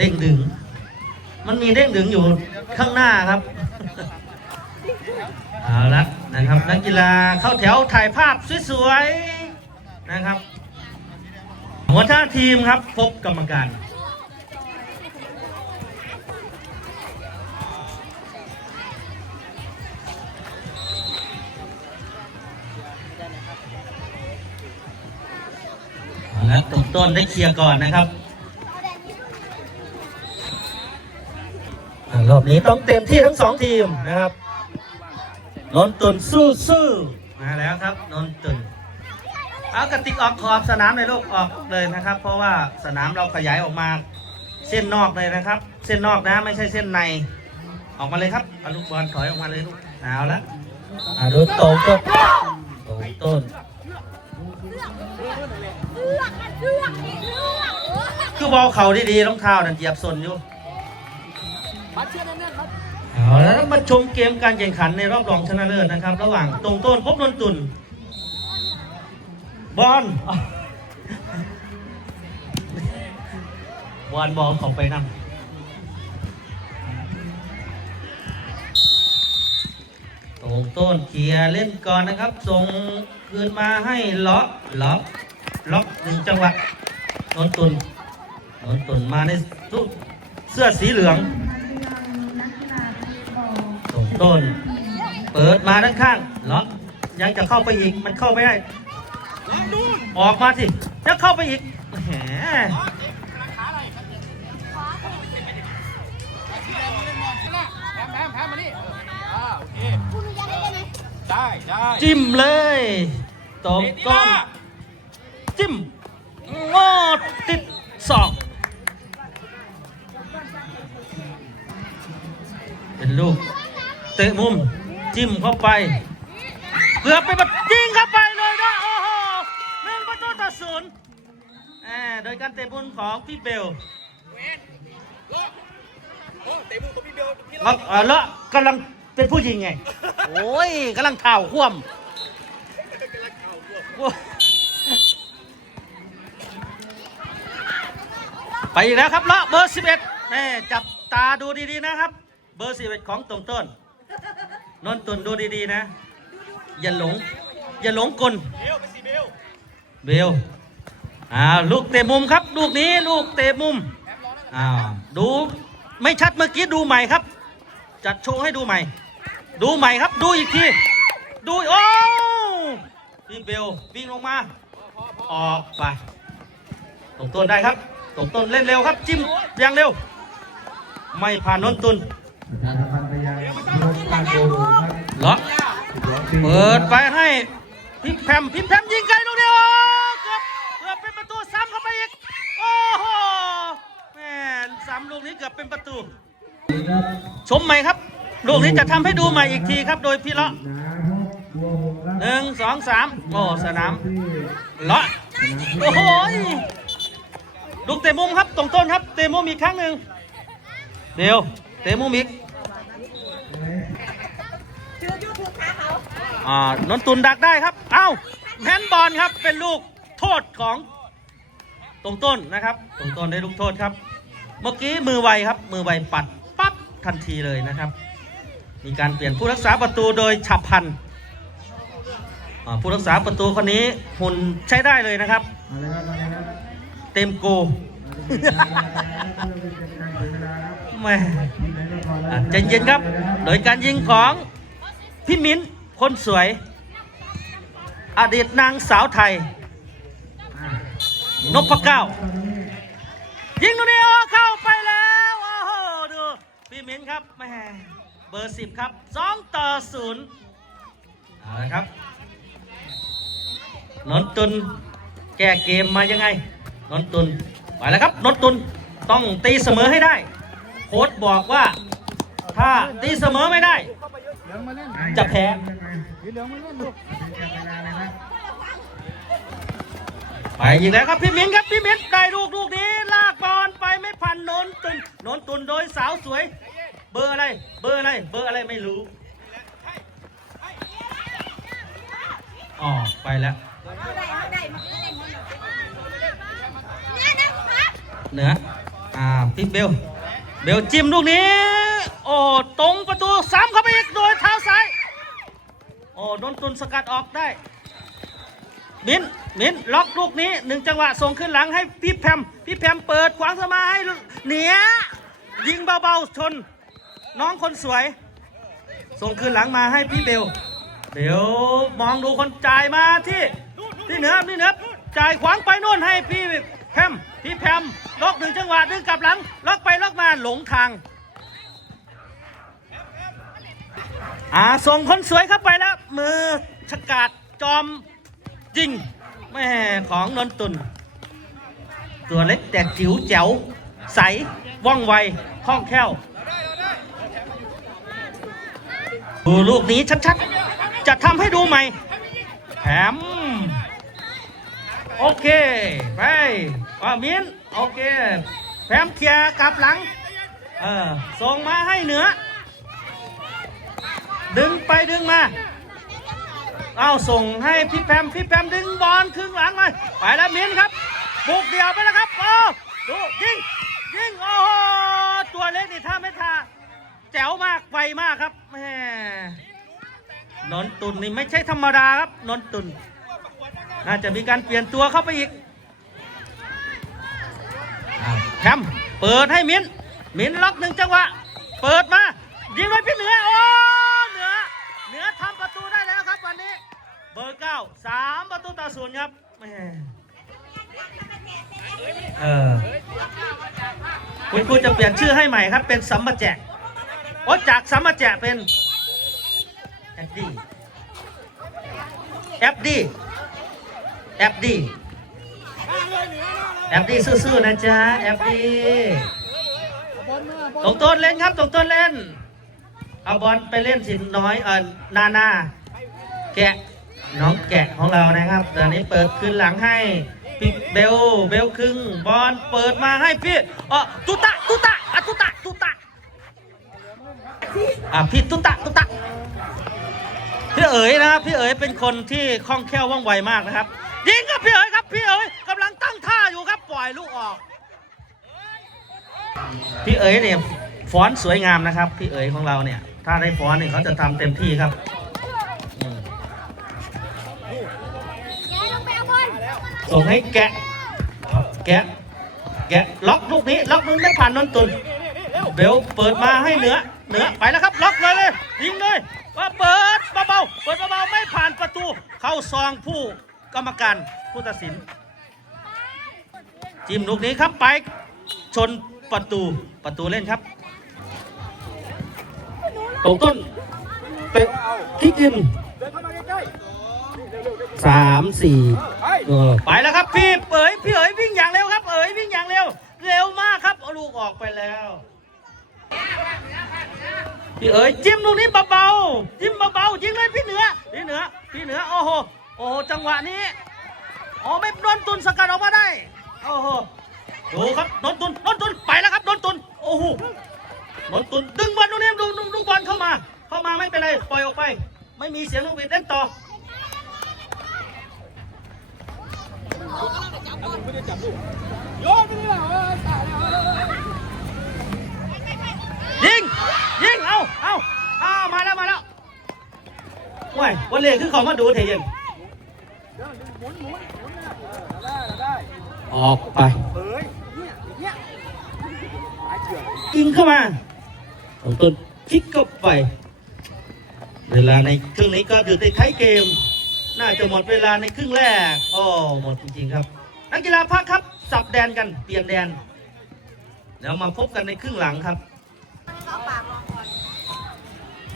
เด้งดึง มันมีเด้งดึงอยู่ข้างหน้าครับ เอาละนะครับนักกีฬาเข้าแถวถ่ายภาพสวยๆนะครับ หัวหน้าทีมครับพบกรรมการเอาละตรงต้นได้เคลียร์ก่อนนะครับอ่า รอบนี้ต้องเต็มที่ทั้งสองทีมนะครับนนตุนสู้สู้มาแล้วครับนนตุนเอากระติกออกขอบสนามเลยลูกออกเลยนะครับ เพราะว่าสนามเราขยายออกมาเส้นนอกเลยนะครับ เส้นนอกนะไม่ใช่เส้นใน ออกมาเลยครับเอาลูกบอลถอยออกมาเลยลูกเอาละอ่าดูโตงก็โตงต้นคือบอลเข่าดีๆรองเท้านั่นเหยียบสนอยู่ เอาแล้วมาชมเกมการแข่งขันในรอบรองชนะเลิศนะครับ ระหว่างตรงต้นพบนนตุนบอลบอลบอลเขาไปนำตรงต้นเคลียร์เล่นก่อนนะครับส่งคืนมาให้ล็อกล็อกล็อกหนึ่งจังหวะนนตุนนนตุนมาในชุดเสื้อสีเหลือง ตรงต้นเปิดมาด้านข้างล็อกยังจะเข้าไปอีก มันเข้าไม่ได้ ออกมาสิ จะเข้าไปอีกแหมแพมแพมแพมมานี่อ่าโอเคได้ได้จิ้มเลยตรงต้นจิ้มงอติดศอก เป็นลูกเตะมุม จิ้มเข้าไปเกือบไปบัดยิงเข้าไปเลยนะโอ้โหหนึ่งประตูต่อศูนย์อ่าโดยการเตะบุญของพี่เบลเตะมุมของพี่เบลพี่แล้วเออล้วกำลังเป็นผู้หญิงไง โอ้ยกำลังเท้าคว่ำไปอีกแล้วครับเลาะเบอร์ 11แม่จับตาดูดีๆนะครับ เบอร์ 11 ของตรงต้น นนตุนดูดีๆนะ อย่าหลง อย่าหลงกลเบลไปสิเบลเบลอ่าลูกเตะมุมครับ ลูกนี้ลูกเตะมุมอ่าดูไม่ชัดเมื่อกี้ดูใหม่ครับ จัดโชว์ให้ดูใหม่ ดูใหม่ครับดูอีกที ดูโอ้พี่เบลวิ่งลงมา ออกไปตรงต้นได้ครับตรงต้นเล่นเร็วครับ จิ้มอย่างเร็ว ไม่ผ่านนนตุน ประชาสัมพันธ์ไปยังรถบ้านโดมครับเปิดไปให้พิมแพมพิมแพมยิงไกลลูกเดียวเกือบเกือบเป็นประตูซ้ำเข้าไปอีกโอ้โหแม่ซ้ำลูกนี้เกือบเป็นประตู ชมใหม่ครับ ลูกนี้จะทำให้ดูใหม่อีกทีครับ โดยพี่เลาะหนึ่งสองสามโอ้สนามเลาะโอ้โหยลูกเตะมุมครับตรงต้นครับ เตะมุมอีกครั้งหนึ่งเดี๋ยวเตะมุมอีก อ่านนตุนดักได้ครับ เอ้าแฮนด์บอลครับเป็นลูกโทษของตรงต้นนะครับ ตรงต้นได้ลูกโทษครับ เมื่อกี้มือไวครับ มือไวปัดปั๊บทันทีเลยนะครับ มีการเปลี่ยนผู้รักษาประตูโดยฉับพลันผู้รักษาประตูคนนี้หุ่นใช้ได้เลยนะครับ เต็มโกแม่ใจเย็นครับ โดยการยิงของพี่มิ้น คนสวย อดีตนางสาวไทย นพเก้า ยิงตรงนี้โอ้เข้าไปแล้วโอ้โหดูพี่มิ้นครับแหม่เบอร์สิบครับสองต่อศูนย์เอาละครับนนตุนแก้เกมมายังไงนนตุนไปแล้วครับนนตุนต้องตีเสมอให้ได้โค้ชบอกว่าถ้าตีเสมอไม่ได้ จะแพ้ไปอีกแล้วครับพี่มิ้นครับพี่มิ้นได้ลูกลูกนี้ลากบอลไปไม่พันนนตุนนนตุนโดยสาวสวย เบอร์อะไร เบอร์อะไร เบอร์อะไรไม่รู้อ๋อไปแล้วเหนืออ่าอ่าพี่เบลเบลจิ้มลูกนี้ โอ้ตรงประตูซ้ำเข้าไปอีกโดยเท้าซ้าย โอ้โดนตุนสกัดออกได้ มินมินล็อกลูกนี้หนึ่งจังหวะส่งขึ้นหลังให้พี่แพมพี่แพมเปิดขวางสมาให้เหนียยิงเบาๆชน น้องคนสวย ส่งคืนหลังมาให้พี่เบลเบลมองดูคนจ่ายมาที่ที่เหนือที่เหนือจ่ายขวางไปโน่นให้พี่แพมพี่แพมล็อกหนึ่งจังหวะดึงกลับหลัง ล็อกไปล็อกมาหลงทาง อ่าส่งคนสวยเข้าไปแล้ว มือฉกาดจอมยิงแม่ของนนตุน ตัวเล็กแต่จิ๋วแจ๋ว ใส ว่องไวคล่องแคล่วดูลูกนี้ชัดๆ จะทำให้ดูใหม่แถมโอเค ไปว่ามิ้นโอเคแถมเคลียร์กลับหลัง เออส่งมาให้เหนือ ดึงไปดึงมา เอาส่งให้พี่แพมพี่แพมดึงบอลครึ่งหลังมาไปแล้วมิ้นครับบุกเดี่ยวไปแล้วครับโอ้ดูยิงยิงโอ้โหตัวเล็กนี่ถ้าไม่ทาแจ๋วมากไวมากครับแหมนนตุนนี่ไม่ใช่ธรรมดาครับนนตุนน่าจะมีการเปลี่ยนตัวเข้าไปอีกแคมเปิดให้มิ้นมิ้นล็อกหนึ่งจังหวะ เปิดมา ยิงเลยพี่เหนือโอ้ ก้าสามประตูต่อศูนย์ครับแหมเออคุณครูจะเปลี่ยนชื่อให้ใหม่ครับ เป็นสัมมาแจกโอ้จากสัมมาแจกเป็นแอปดีแอปดีแอปดีแอปดีสู้ๆนะจ๊ะแอปดีตรงต้นเล่นครับตรงต้นเล่นเอาบอลไปเล่นสินน้อยเออนานาแกะ น้องแกะของเรานะครับตอนนี้เปิดคืนหลังให้พี่เบลเบลครึ่งบอลเปิดมาให้พี่เออตุตะตุตะอะตุตะตุตะอะพี่ตุตะตุตะพี่เอ๋ยนะครับพี่เอ๋ยเป็นคนที่คล่องแคล่วว่องไวมากนะครับยิงครับพี่เอ๋ยครับพี่เอ๋ยกำลังตั้งท่าอยู่ครับปล่อยลูกออก พี่เอ๋ยเนี่ยฟ้อนสวยงามนะครับ พี่เอ๋ยของเราเนี่ย ถ้าได้ฟ้อนเนี่ยเขาจะทำเต็มที่ครับ ส่งให้แกะ แกะ แกะ ล็อกลูกนี้ ล็อกมึงไม่ผ่านนนตุนเบลเปิดมาให้เหนือ เหนือไปแล้วครับ ล็อกเลยเลย ยิงเลยว่าเปิดเบาๆเปิดเบาๆไม่ผ่านประตู เข้าซองผู้กรรมการผู้ตัดสิน จิ้มลูกนี้ครับไป ชนประตู ประตูเล่นครับตรงต้นเตะคิกอินเดินเข้ามาใกล้ สามสี่ไปเออไปแล้วครับพี่เอ๋ยพี่เอ๋ยวิ่งอย่างเร็วครับ เอ๋ยวิ่งอย่างเร็ว เร็วมากครับเอาลูกออกไปแล้วพี่เอ๋ยจิ้มลูกนี้เบาๆจิ้มเบาๆยิงเลยพี่เหนือพี่เหนือพี่เหนือโอ้โหโอ้โหจังหวะนี้อ๋อไม่โดนตุนสกัดออกมาได้โอ้โหดูครับโดนตุนโดนตุนไปแล้วครับโดนตุนโอ้โหโดนตุนดึงบอลตรงนี้ดึงดึงดึงบอลเข้ามา เข้ามาไม่เป็นไรปล่อยออกไป ไม่มีเสียงลูกบิดเล่นต่อ โยนไปนี่แหละเออตายแล้วเออยิง ยิง เอาเอาเอามาแล้ว มาแล้วว้ยวันเล่คือเขามาดูเทยังเดินหมุนหมุนหมุนนะเออได้ได้ออกไปเอ้ยเนี่ยอย่างเนี่ยหายเฉื่อยยิงเข้ามาตรงต้นคิกเข้าไป เวลาในครึ่งนี้ก็อยู่ในท้ายเกม น่าจะหมดเวลาในครึ่งแรกโอ้หมดจริงๆครับ นักกีฬาพักครับ สับแดนกันเปลี่ยนแดน แล้วมาพบกันในครึ่งหลังครับ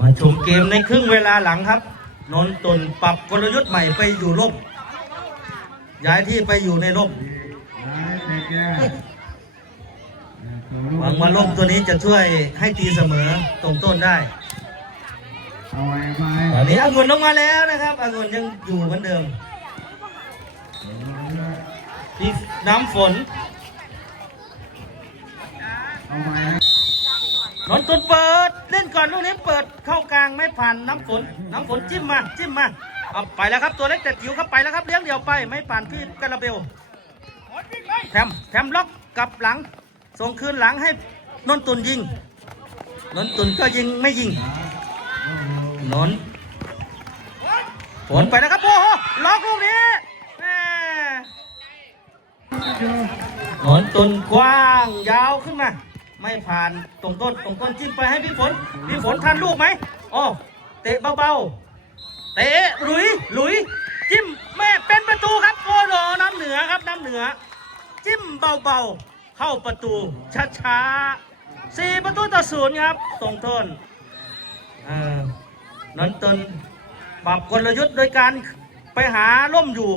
มาชมเกมในครึ่งเวลาหลังครับ นนตนปรับกลยุทธ์ใหม่ไปอยู่ร่มย้ายที่ไปอยู่ในร่มนายแต่แกะหวังว่าร่มตัวนี้จะช่วยให้ตีเสมอตรงต้นได้ เอาไว้ไปตอนนี้องุ่นลงมาแล้วนะครับองุ่นยังอยู่เหมือนเดิมพี่น้ำฝนเอาไว้นนตุนเปิด เล่นก่อนลูกนี้เปิดเข้ากลางไม่ผ่านน้ำฝน น้ำฝนจิ้มมา จิ้มมาเอาไปแล้วครับตัวเล็กแต่จิ๋วเข้าไปแล้วครับเลี้ยงเดี่ยวไปไม่ผ่านพี่กระเบลแถมแถมล็อกกลับหลัง ส่งคืนหลังให้นนตุนยิงนนตุนก็ยิงไม่ยิง นนผลไปนะครับโอ้โหล็อกลูกนี้แม่นนตุนกว้างยาวขึ้นมา ไม่ผ่านตรงต้นตรงต้นจิ้มไปให้พี่ฝนพี่ฝนทันลูกไหมโอ้เตะเบาๆเตะลุยลุยจิ้มแม่เป็นประตูครับโอ้โหน้ำเหนือครับน้ำเหนือ จิ้มเบาๆเข้าประตูช้าๆสี่ประตูต่อศูนย์ครับตรงต้นเออ นนตนปรับกลยุทธ์โดยการไปหาล่มอยู่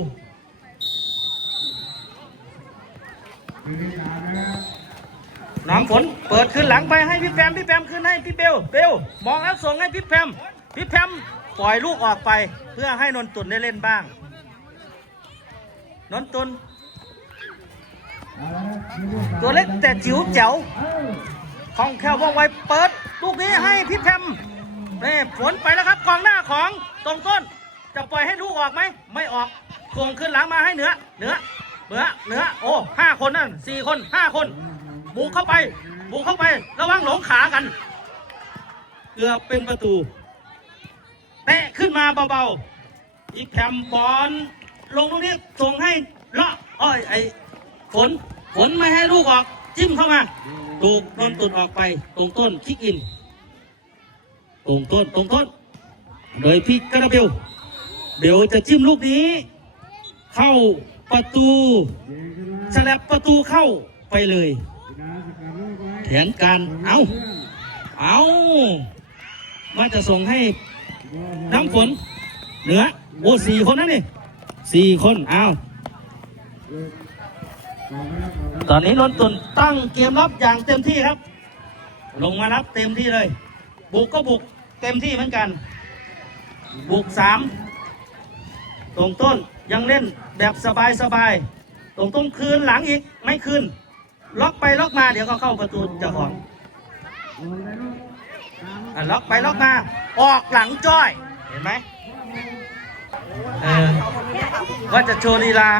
น้ำฝนเปิดขึ้นหลังไปให้พี่แพมพี่แพมขึ้นให้พี่เบลเบลมองแล้วส่งให้พี่แพมพี่แพมปล่อยลูกออกไป เพื่อให้นนตุนได้เล่นบ้าง นนตุน ตัวเล็กแต่จิ๋วแจ๋วเอ้าคล่องแคล่วว่องไวเปิดลูกนี้ให้พี่แพม นี่ฝนไปแล้วครับกองหน้าของตรงต้น จะปล่อยให้ลูกออกไหม ไม่ออกส่งขึ้นหลังมาให้เหนือเหนือเหนือเหนือโอ้ห้าคนนั่นสี่คนห้าคน บุกเข้าไปบุกเข้าไประวังหลงขากัน เกือบเป็นประตูแตะขึ้นมาเบาๆอีกแผ่มบอลลงตรงนี้ส่งให้เลาะอ้อยไอ้ฝนฝนไม่ให้ลูกออกจิ้มเข้ามา ถูกนนตุนออกไปตรงต้นคิกอิน ตรงต้นตรงต้น โดยพี่กระเบลเบลจะจิ้มลูกนี้ เข้าประตูเดินขึ้นมาสลับประตูเข้าไปเลยกีฬาสกัดลูกไว้แผนการเอาเอาว่าจะส่งให้น้ำฝน เหนือโอ้สี่คนนั่นนี่สี่คนเอาตอนนี้นนตุนตั้งเกมรับอย่างเต็มที่ครับ ลงมารับเต็มที่เลย บุกก็บุก เต็มที่เหมือนกัน บุกสามตรงต้นยังเล่นแบบสบายสบายตรงต้นคืนหลังอีกไม่คืนล็อกไปล็อกมาเดี๋ยวก็เข้าประตูเจ้าของล็อกไปล็อกมา ออกหลังจ้อยเห็นไหมเออว่าจะโชว์ลีลา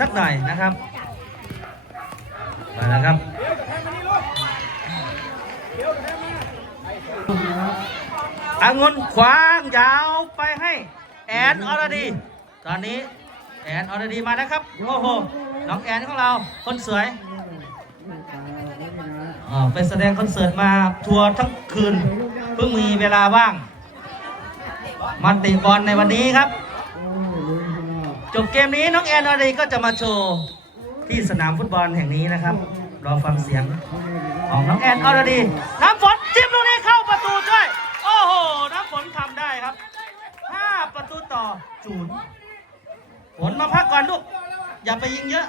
สักหน่อยนะครับ มาแล้วครับ อางุนขวางยาวไปให้แอนอรดี ตอนนี้แอนอรดีมาแล้วครับ โอ้โห น้องแอนของเรา คนสวยไปแสดงคอนเสิร์ตมาทัวร์ทั้งคืน เพิ่งมีเวลาว่าง มาตะบอลในวันนี้ครับ จบเกมนี้น้องแอนอรดีก็จะมาโชว์ที่สนามฟุตบอลแห่งนี้นะครับ รอฟังเสียงของน้องแอนอรดีน้ำฝนจิ้มลูกนี้เข้าประ ต่อศูนย์ฝนมาพักก่อนลูก อย่าไปยิงเยอะ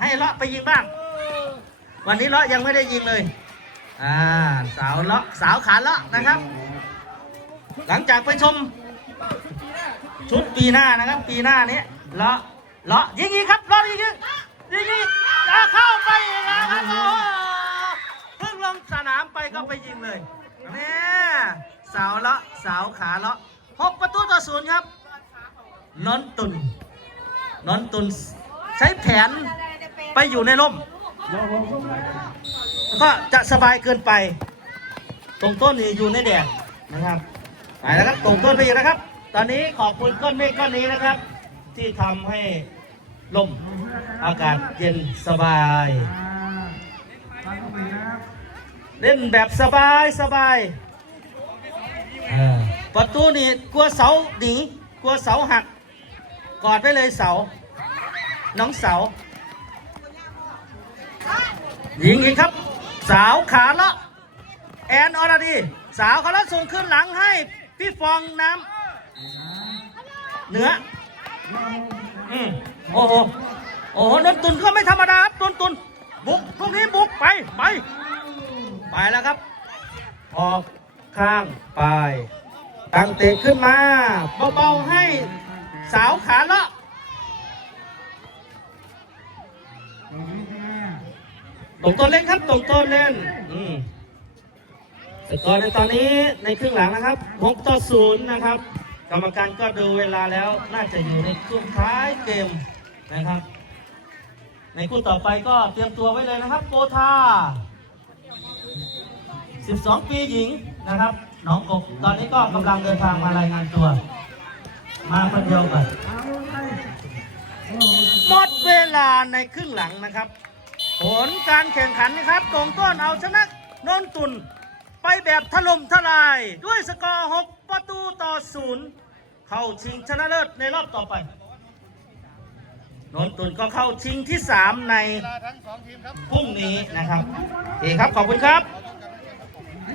ให้เลาะไปยิงบ้าง วันนี้เลาะยังไม่ได้ยิงเลย อ่า สาวเลาะสาวขาเลาะนะครับ หลังจากไปชม ชุดปีหน้านะครับ ปีหน้านี้เลาะเลาะยิงอีกครับเลาะยิงอีกยิงอีกอ่าเข้าไปอีกแล้วครับโอ้เพิ่งลงสนามไปก็ไปยิงเลยเนี่ยสาวเลาะสาวขาเลาะหกประตูต่อศูนย์ครับ นอนตุนนอนตุนใช้แผนไปอยู่ในร่ม ก็จะสบายเกินไป ตรงต้นนี่อยู่ในแดดนะครับไปแล้วครับตรงต้นไปอีกนะครับ ตอนนี้ขอบคุณก้อนเมฆก้อนนี้นะครับ ที่ทำให้ลมอากาศเย็นสบาย เล่นแบบสบายสบายประตูนี่กลัวเสาหนีกลัวเสาหัก อดไว้เลยเสา น้องเสา ยิงอีกครับ สาวขาละแอนอรดี สาวขาละส่งขึ้นหลังให้พี่ฟองน้ำเหนืออืมโอ้โหโอ้โหนนตุนก็ไม่ธรรมดาครับนนตุนบุกพวกนี้บุกไปไปไปแล้วครับ ออกข้างไปตั้งเตะขึ้นมา เบาๆให้ สาวขาเลาะตรงต้นเล่นครับตรงต้นเล่นอืมสกอร์ในตอนนี้ในครึ่งหลังนะครับ6ต่อ0นะครับ กรรมการก็ดูเวลาแล้วน่าจะอยู่ในช่วงท้ายเกมนะครับ ในคู่ต่อไปก็เตรียมตัวไว้เลยนะครับโกธา12 ปีหญิงนะครับน้องกบตอนนี้ก็กำลังเดินทางมารายงานตัว มาคนเดียวก่อนหมดเวลาในครึ่งหลังนะครับ ผลการแข่งขันนะครับตรงต้นเอาชนะนนตุนไปแบบถล่มทลายด้วยสกอร์ 6 ประตูต่อศูนย์เข้าชิงชนะเลิศในรอบต่อไป นนตุนก็เข้าชิงที่ 3 ในพรุ่งนี้นะครับโอเคครับ ขอบคุณครับ